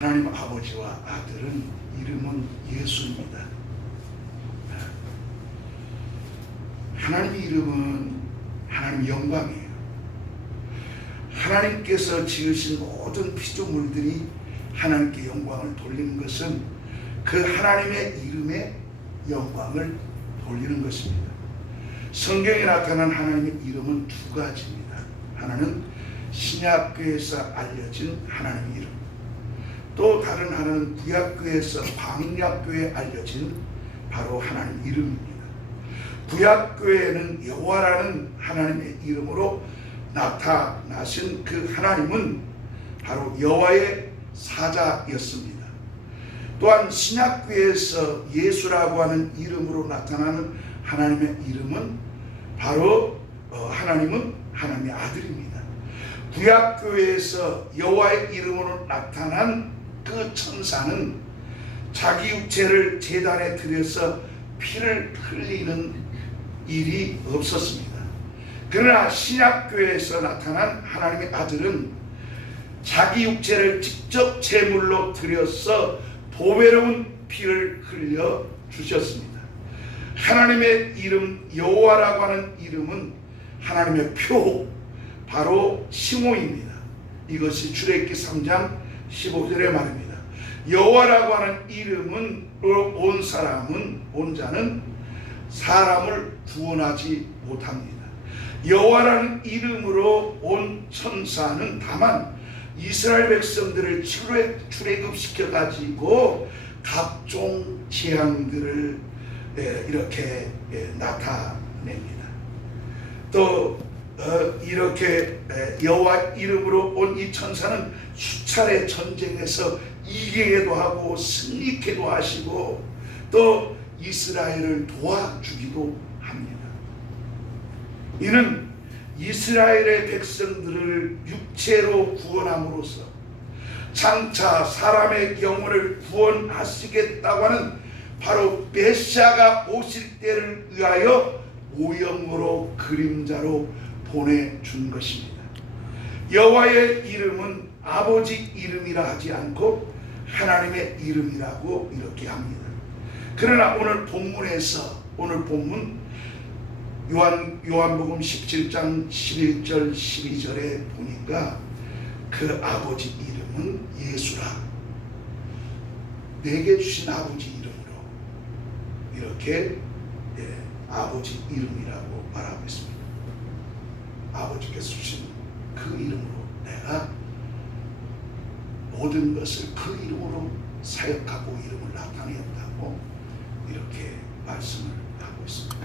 하나님 아버지와 아들은 이름은 예수입니다. 하나님의 이름은 하나님 영광이에요. 하나님께서 지으신 모든 피조물들이 하나님께 영광을 돌리는 것은 그 하나님의 이름에 영광을 돌리는 것입니다. 성경에 나타난 하나님의 이름은 두 가지입니다. 하나는 신약교에서 알려진 하나님의 이름, 또 다른 하나는 구약교에서 광약교에 알려진 바로 하나님 이름입니다. 구약교에는 여호와라는 하나님의 이름으로 나타나신 그 하나님은 바로 여호와의 사자였습니다. 또한 신약교에서 예수라고 하는 이름으로 나타나는 하나님의 이름은 바로 하나님은 하나님의 아들입니다. 구약교회에서 여호와의 이름으로 나타난 그 천사는 자기 육체를 제단에 들여서 피를 흘리는 일이 없었습니다. 그러나 신약교회에서 나타난 하나님의 아들은 자기 육체를 직접 제물로 드려서 보배로운 피를 흘려 주셨습니다. 하나님의 이름 여호와라고 하는 이름은 하나님의 표, 바로 칭호입니다. 이것이 출애굽기 3장 15절의 말입니다. 여호와라고 하는 이름은 온 자는 사람을 구원하지 못합니다. 여호와라는 이름으로 온 천사는 다만 이스라엘 백성들을 출애굽시켜 가지고 각종 재앙들을 이렇게 나타냅니다. 또 이렇게 여호와 이름으로 온 이 천사는 수차례 전쟁에서 이기게도 하고 승리케도 하시고 또 이스라엘을 도와주기도 합니다. 이는 이스라엘의 백성들을 육체로 구원함으로써 장차 사람의 영혼을 구원하시겠다고 하는 바로 메시아가 오실 때를 위하여 오영으로 그림자로 보내준 것입니다. 여호와의 이름은 아버지 이름이라 하지 않고 하나님의 이름이라고 이렇게 합니다. 그러나 오늘 본문 요한복음 17장 11절 12절에 보니까 그 아버지 이름은 예수라, 내게 주신 아버지 이름으로 이렇게 아버지 이름이라고 말하고 있습니다. 아버지께서 주신 그 이름으로 내가 모든 것을 그 이름으로 사역하고 이름을 나타내었다고 이렇게 말씀을 하고 있습니다.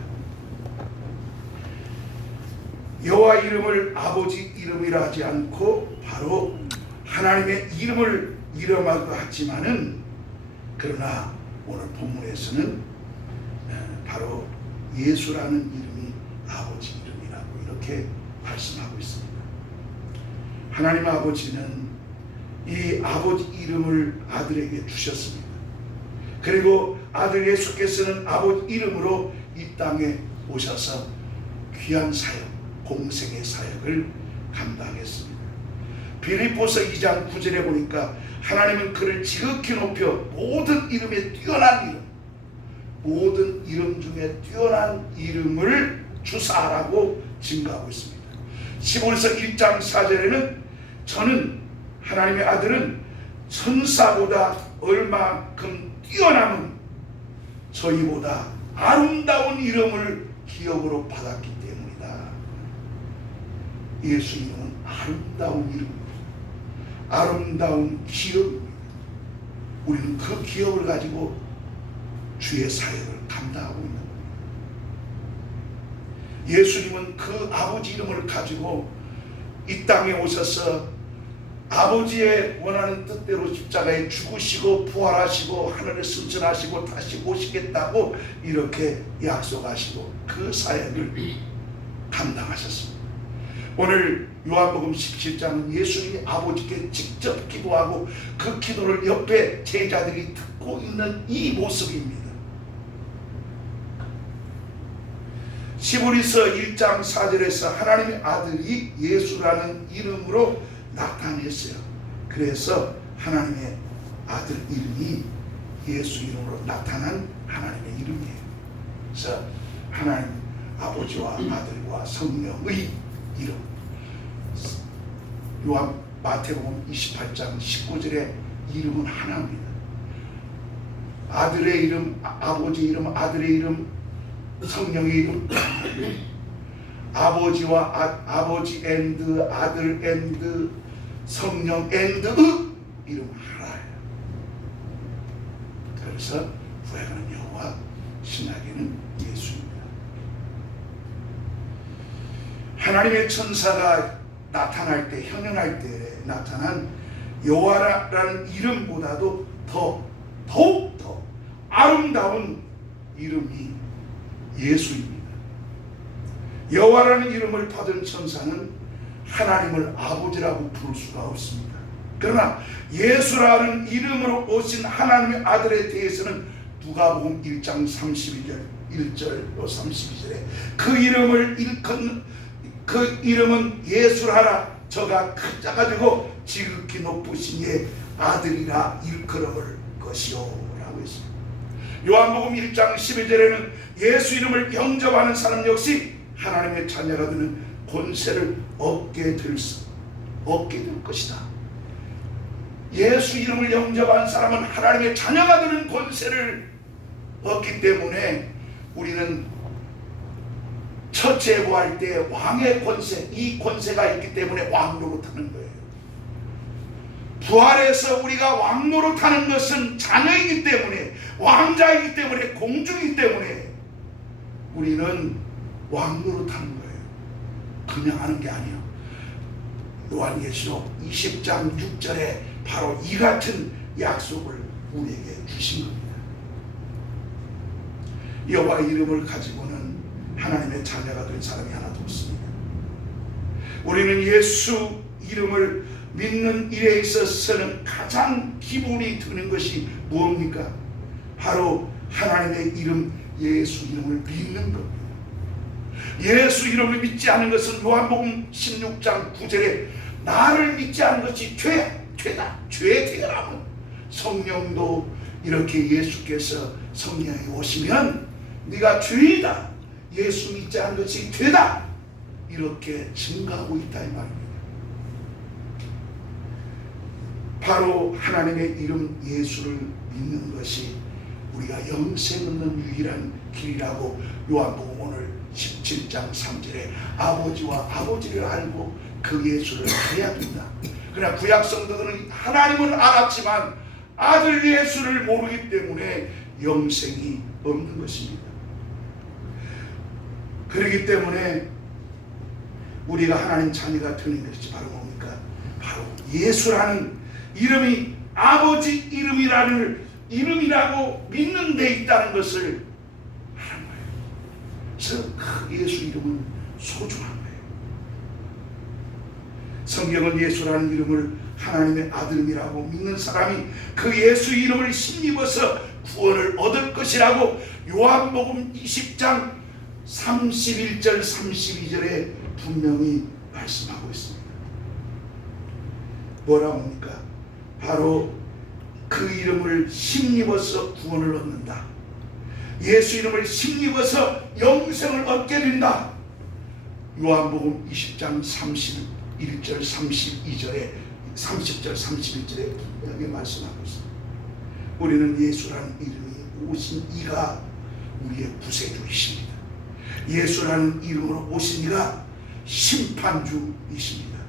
여호와 이름을 아버지 이름이라 하지 않고 바로 하나님의 이름을 이름하고 하지만은, 그러나 오늘 본문에서는 바로 예수라는 이름이 아버지 이름이라고 이렇게 말씀하고 있습니다. 하나님 아버지는 이 아버지 이름을 아들에게 주셨습니다. 그리고 아들 예수께서는 아버지 이름으로 이 땅에 오셔서 귀한 사역, 공생의 사역을 감당했습니다. 빌립보서 2장 9절에 보니까 하나님은 그를 지극히 높여 모든 이름에 뛰어난 이름, 모든 이름 중에 뛰어난 이름을 주사라고 증거하고 있습니다. 시몬서 1장 4절에는 저는 하나님의 아들은 천사보다 얼마큼 뛰어남은 저희보다 아름다운 이름을 기업으로 받았기 때문이다. 예수님은 아름다운 이름입니다. 아름다운 기업입니다. 우리는 그 기업을 가지고 주의 사역을 감당하고 있는 겁니다. 예수님은 그 아버지 이름을 가지고 이 땅에 오셔서 아버지의 원하는 뜻대로 십자가에 죽으시고 부활하시고 하늘에 승천하시고 다시 오시겠다고 이렇게 약속하시고 그 사역을 감당하셨습니다. 오늘 요한복음 17장은 예수님이 아버지께 직접 기도하고 그 기도를 옆에 제자들이 듣고 있는 이 모습입니다. 시브리서 1장 4절에서 하나님의 아들이 예수라는 이름으로 나타냈어요. 그래서 하나님의 아들 이름이 예수 이름으로 나타난 하나님의 이름이에요. 그래서 하나님 아버지와 아들과 성령의 이름. 요한 마태복음 28장 19절에 이름은 하나입니다. 아들의 이름, 아버지 이름, 아들의 이름, 성령의 이름. 아버지와 아버지 앤드 아들 앤드 성령 앤드의 이름 하나예요. 그래서 구약에는 여호와, 신약에는 예수입니다. 하나님의 천사가 나타날 때, 현현할 때 나타난 여호와라는 이름보다도 더욱 더 아름다운 이름이 예수입니다. 여호와라는 이름을 받은 천사는 하나님을 아버지라고 부를 수가 없습니다. 그러나 예수라는 이름으로 오신 하나님의 아들에 대해서는 누가복음 1장 32절 1절 32절에 그 이름을 일컫는 그 이름은 예수라라. 저가 큰 자가 되고 지극히 높으신 이의 아들이라 일컬음을 것이요 라고 했습니다. 요한복음 1장 12절에는 예수 이름을 영접하는 사람 역시 하나님의 자녀가 되는 권세를 얻게 될 것이다. 예수 이름을 영접한 사람은 하나님의 자녀가 되는 권세를 얻기 때문에 우리는 첫째 구할 때 왕의 권세, 이 권세가 있기 때문에 왕노릇하는 거예요. 부활해서 우리가 왕노릇하는 것은 자녀이기 때문에, 왕자이기 때문에, 공주이기 때문에 우리는 왕노릇하는 거예요. 그냥 하는 게 아니에요. 요한계시록 20장 6절에 바로 이 같은 약속을 우리에게 주신 겁니다. 여호와 이름을 가지고는 하나님의 자녀가 된 사람이 하나도 없습니다. 우리는 예수 이름을 믿는 일에 있어서는 가장 기본이 드는 것이 무엇입니까? 바로 하나님의 이름 예수 이름을 믿는 겁니다. 예수 이름을 믿지 않는 것은 요한복음 16장 9절에 나를 믿지 않는 것이 죄다. 죄에 대하면 성령도 이렇게 예수께서 성령이 오시면 네가 죄이다. 예수 믿지 않는 것이 죄다. 이렇게 증가하고 있다 이 말입니다. 바로 하나님의 이름 예수를 믿는 것이 우리가 영생 얻는 유일한 길이라고 요한복음 오늘 17장 3절에 아버지와 아버지를 알고 그 예수를 알아야 된다. 그러나 구약 성도들은 하나님을 알았지만 아들 예수를 모르기 때문에 영생이 없는 것입니다. 그렇기 때문에 우리가 하나님 자녀가 되는 것이 바로 뭡니까? 바로 예수라는 이름이 아버지 이름이라고 믿는 데 있다는 것을 하는 거예요. 그래서 그 예수 이름은 소중한 거예요. 성경은 예수라는 이름을 하나님의 아들이라고 믿는 사람이 그 예수 이름을 힘입어서 구원을 얻을 것이라고 요한복음 20장 31절 32절에 분명히 말씀하고 있습니다. 뭐라고 합니까? 바로 그 이름을 힘입어서 구원을 얻는다. 예수 이름을 힘입어서 영생을 얻게 된다. 요한복음 20장 31절 32절에 30절 31절에 분명히 말씀하고 있습니다. 우리는 예수라는 이름이 오신 이가 우리의 구세주이십니다. 예수라는 이름으로 오신 이가 심판주이십니다.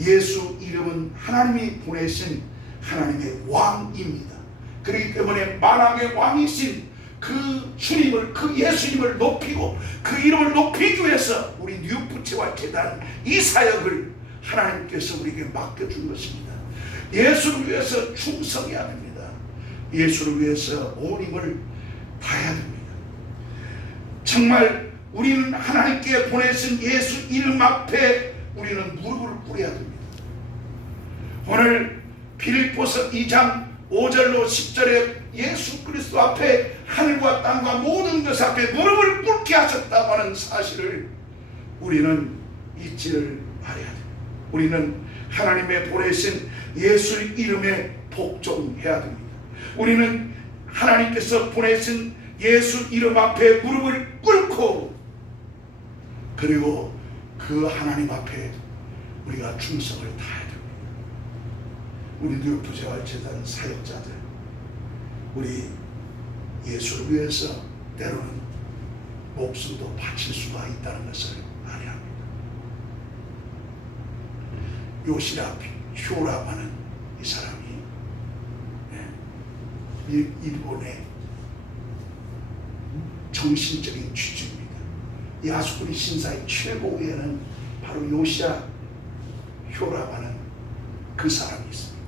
예수 이름은 하나님이 보내신 하나님의 왕입니다. 그렇기 때문에 만왕의 왕이신 그 주님을, 그 예수님을 높이고 그 이름을 높이기 위해서 우리 뉴부채와 재단 이 사역을 하나님께서 우리에게 맡겨준 것입니다. 예수를 위해서 충성해야 됩니다. 예수를 위해서 온 힘을 다해야 됩니다. 정말 우리는 하나님께 보내신 예수 이름 앞에 우리는 무릎을 꿇어야 됩니다. 오늘 빌립보서 2장 5절로 10절에 예수 그리스도 앞에 하늘과 땅과 모든 것 앞에 무릎을 꿇게 하셨다고 하는 사실을 우리는 잊지를 말아야 됩니다. 우리는 하나님의 보내신 예수 이름에 복종해야 됩니다. 우리는 하나님께서 보내신 예수 이름 앞에 무릎을 꿇고, 그리고 그 하나님 앞에 우리가 충성을 다해야 됩니다. 우리 뉴욕부재활재단 사역자들, 우리 예수를 위해서 때로는 목숨도 바칠 수가 있다는 것을 알아야 합니다. 요시라 효라고 하는 이 사람이 일본의 정신적인 주주입니다. 이 아스쿠리 신사의 최고위에는 바로 요시야 효라고 하는 그 사람이 있습니다.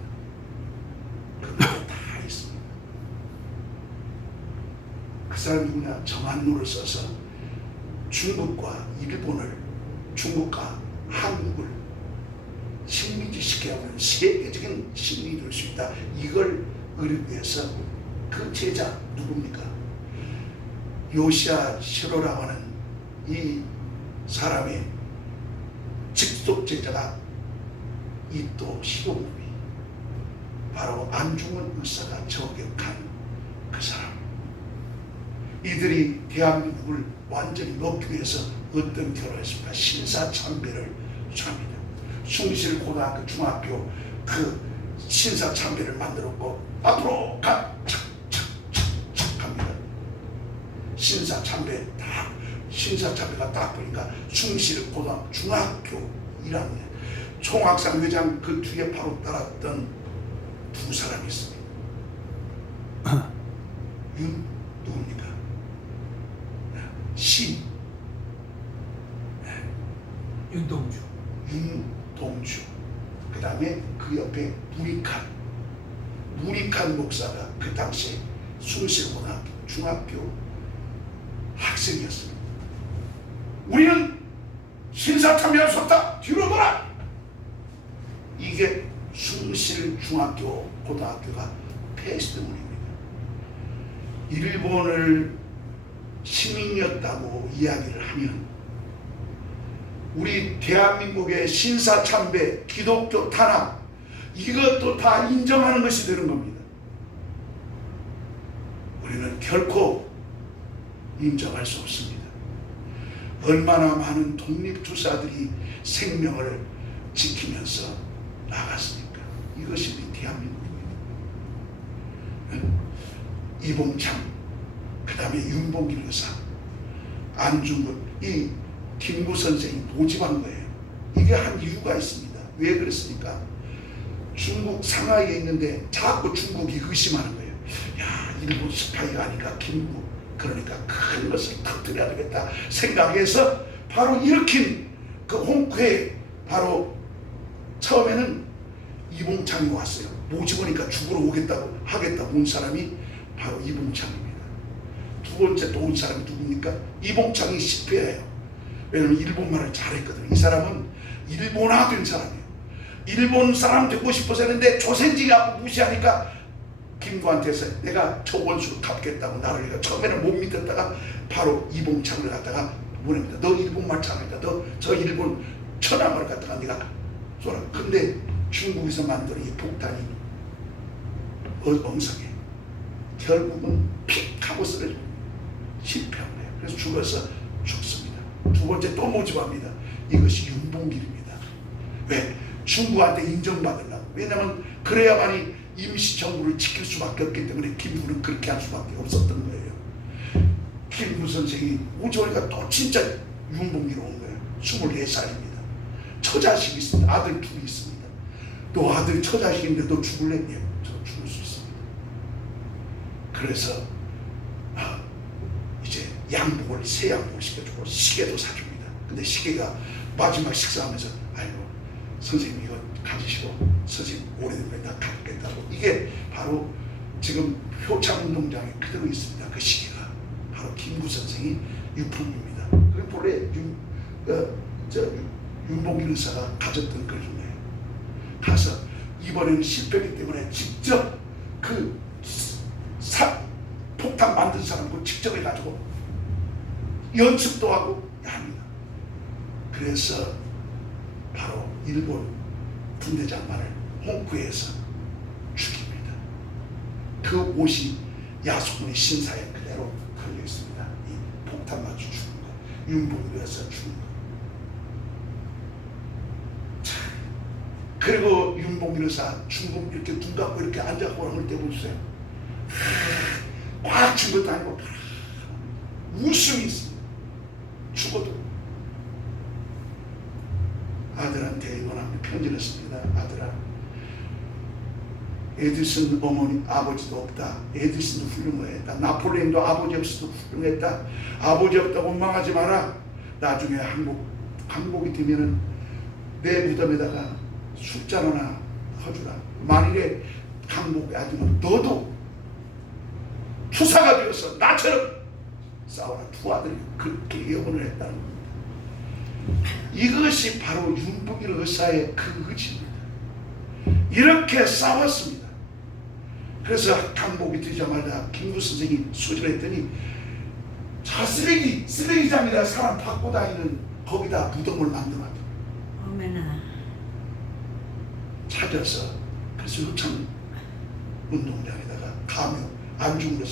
그것도 다 있습니다. 그 사람이 누구냐? 정한로를 써서 중국과 일본을, 중국과 한국을 식민지시켜야 하는 세계적인 식민이 될 수 있다. 이걸 이루기 위해서 그 제자 누굽니까? 요시야 시로라고 하는 이 사람의 직속 제자가 이토 시로부이, 바로 안중근 의사가 저격한 그 사람. 이들이 대한민국을 완전히 놓기 위해서 어떤 결혼을 했습니까? 신사참배를 합니다. 숭실고등학교 중학교 그 신사참배를 만들었고, 앞으로 착착착착 합니다. 신사참배가 딱 보니까 숭실고등학교 중학교 1학년 총학상 회장 그 뒤에 바로 따랐던 두 사람이 있습니다. 누굽니까? 윤동주. 그 다음에 그 옆에 문익환 목사가 그 당시에 숭실고등학교 중학교 학생이었습니다. 우리는 신사참배할 수 없다, 뒤로 돌아. 이게 숭실중학교 고등학교가 폐쇄 때문입니다. 일본을 시민이었다고 이야기를 하면 우리 대한민국의 신사참배, 기독교 탄압, 이것도 다 인정하는 것이 되는 겁니다. 우리는 결코 인정할 수 없습니다. 얼마나 많은 독립투사들이 생명을 지키면서 나갔습니까? 이것이 우리 대한민국입니다. 이봉창, 그 다음에 윤봉길 의사, 안중근, 이 김구 선생이 모집한 거예요. 이게 한 이유가 있습니다. 왜 그랬습니까? 중국 상하이에 있는데 자꾸 중국이 의심하는 거예요. 야, 일본 스파이가 아니까 김구, 그러니까 큰 것을 터뜨려야 되겠다 생각해서 바로 일으킨 그 홍크에 바로 처음에는 이봉창이 왔어요. 모집하니까 죽으러 오겠다고 하겠다고 온 사람이 바로 이봉창입니다. 두 번째 또 온 사람이 누굽니까? 이봉창이 실패해요. 왜냐면 일본말을 잘했거든요. 이 사람은 일본화된 사람이에요. 일본 사람 되고 싶어서 했는데 조선지라고 무시하니까 김구한테서 내가 저 원수를 갚겠다고 나를 처음에는 못 믿었다가 바로 이봉창을 갖다가 보냅니다. 너 일본말 잘하니까 너 저 일본 천황을 갖다가 네가 쏘라. 근데 중국에서 만든 이 폭탄이 엉성해. 결국은 픽 하고 쓰러집니다. 실패한 거예요. 그래서 죽어서 죽습니다. 두 번째 또 모집합니다. 이것이 윤봉길입니다. 왜? 중국한테 인정받으려고. 왜냐하면 그래야만이 임시정부를 지킬 수밖에 없기 때문에 김구는 그렇게 할 수밖에 없었던 거예요. 김구 선생이 오지오니까 또 진짜 윤봉길 온 거예요. 24살입니다. 처자식이 있습니다. 아들 둘이 있습니다. 너 아들 처자식인데 너 죽을래요? 저 죽을 수 있습니다. 그래서 이제 양복을 새 양복을 시켜주고 시계도 사줍니다. 근데 시계가 마지막 식사하면서 아이고 선생님 이거 가지시고 선생님 오래되면 다 갚겠다고. 이게 바로 지금 효창운동장에 그대로 있습니다. 그 시계가 바로 김구 선생이 유품입니다. 그 본래 윤봉길 의사가 가졌던 글이네요. 가서 이번에는 실패했기 때문에 직접 그 폭탄 만든 사람과 직접 해가지고 연습도 하고 합니다. 그래서 바로 일본 군대 장관을 홍쿠에서 죽입니다. 그 옷이 야소문의 신사에 그대로 걸려 있습니다. 이 폭탄 맞춰 죽은 거, 윤복이어서 죽은 거. 그리고 윤봉길 의사 중국 이렇게 눈 감고 이렇게 앉아서 오는 걸 떼보세요. 꽉 죽은 것도 아니고 웃음이 있습니다. 죽어도. 아들한테 이번에 편지를 씁니다. 아들아, 에디슨 어머니 아버지도 없다. 에디슨도 훌륭했다. 나폴레옹도 아버지 없어도 훌륭했다. 아버지 없다고 원망하지 마라. 나중에 항복이 되면은 내 무덤에다가 숫자로나 허주라. 만일에 항복이 아니면 너도 투사가 되어서 나처럼 싸우라. 두 아들이 그렇게 예언을 했다는 겁니다. 이것이 바로 윤복일 의사의 그 의지입니다. 이렇게 싸웠습니다. 그래서 항복이 되자마자 김구 선생이 소절했더니 저 쓰레기장에다 사람 받고 다니는 거기다 무덤을 만들어놨다. 어머나. 찾아서 그래서 유창 운동장에다가 가면 안중근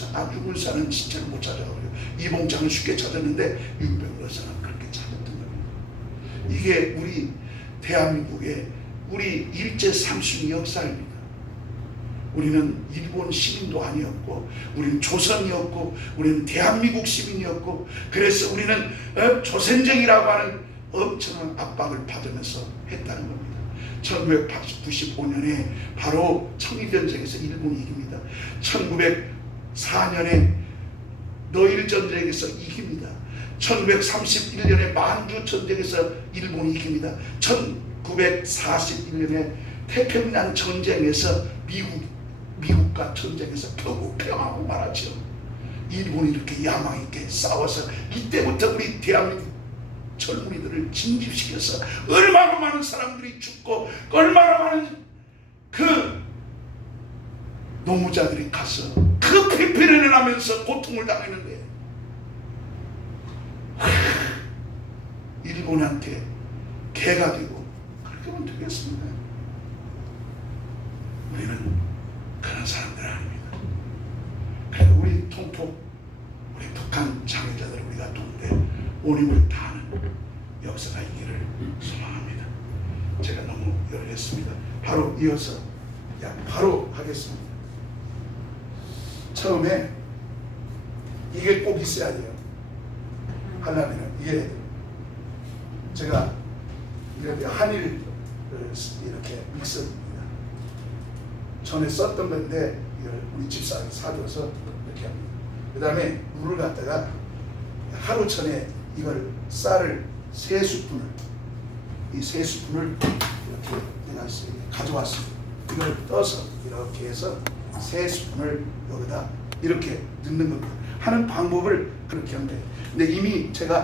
의사는 진짜로 못 찾아가고요. 이봉창은 쉽게 찾았는데 윤병 의사는 그렇게 찾았던 겁니다. 이게 우리 대한민국의 우리 일제 30년 역사입니다. 우리는 일본 시민도 아니었고, 우리는 조선이었고, 우리는 대한민국 시민이었고, 그래서 우리는 조선쟁이라고 하는 엄청난 압박을 받으면서 했다는 겁니다. 1995년에 바로 청일전쟁에서 일본이 이깁니다. 1904년에 너일전쟁에서 이깁니다. 1931년에 만주전쟁에서 일본이 이깁니다. 1941년에 태평양 전쟁에서 미국과 전쟁에서 결국 평화하고 말았죠. 일본이 이렇게 야망 있게 싸워서 이때부터 우리 대한민국 젊은이들을 징집시켜서 얼마나 많은 사람들이 죽고 얼마나 많은 그 노무자들이 가서 그 피피를 하면서 고통을 당했는데 일본한테 개가 되고 그렇게 하면 되겠습니다. 우리는 그런 사람들 아닙니다. 그래서 우리 동포, 우리 북한 장애자들 우리가 돕는데 온힘을 다하는 역사가 있기를 소망합니다. 제가 너무 열했습니다. 바로 이어서 바로 하겠습니다. 처음에 이게 꼭 있어야 돼요. 하려면 이게 제가 한일 이렇게 믹서입니다. 전에 썼던 건데 이걸 우리 집사람이 사줘서 이렇게 합니다. 그 다음에 물을 갖다가 하루 전에 이걸 쌀을 3스푼을 이 3스푼을 이렇게 내가 가져왔습니다. 이걸 떠서 이렇게 해서 3스푼을 여기다 이렇게 넣는 겁니다. 하는 방법을 그렇게 하면 돼요. 근데 이미 제가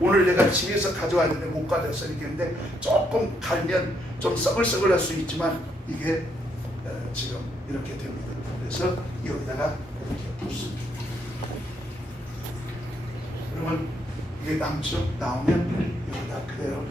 오늘 내가 집에서 가져왔는데 못 가져서 이렇게 했는데 조금 갈면 좀 써글써글할 수 있지만 이게 지금 이렇게 됩니다. 그래서 여기다가 이렇게 붓습니다. 그러면 이게 남쪽 나오면 여기다 그대로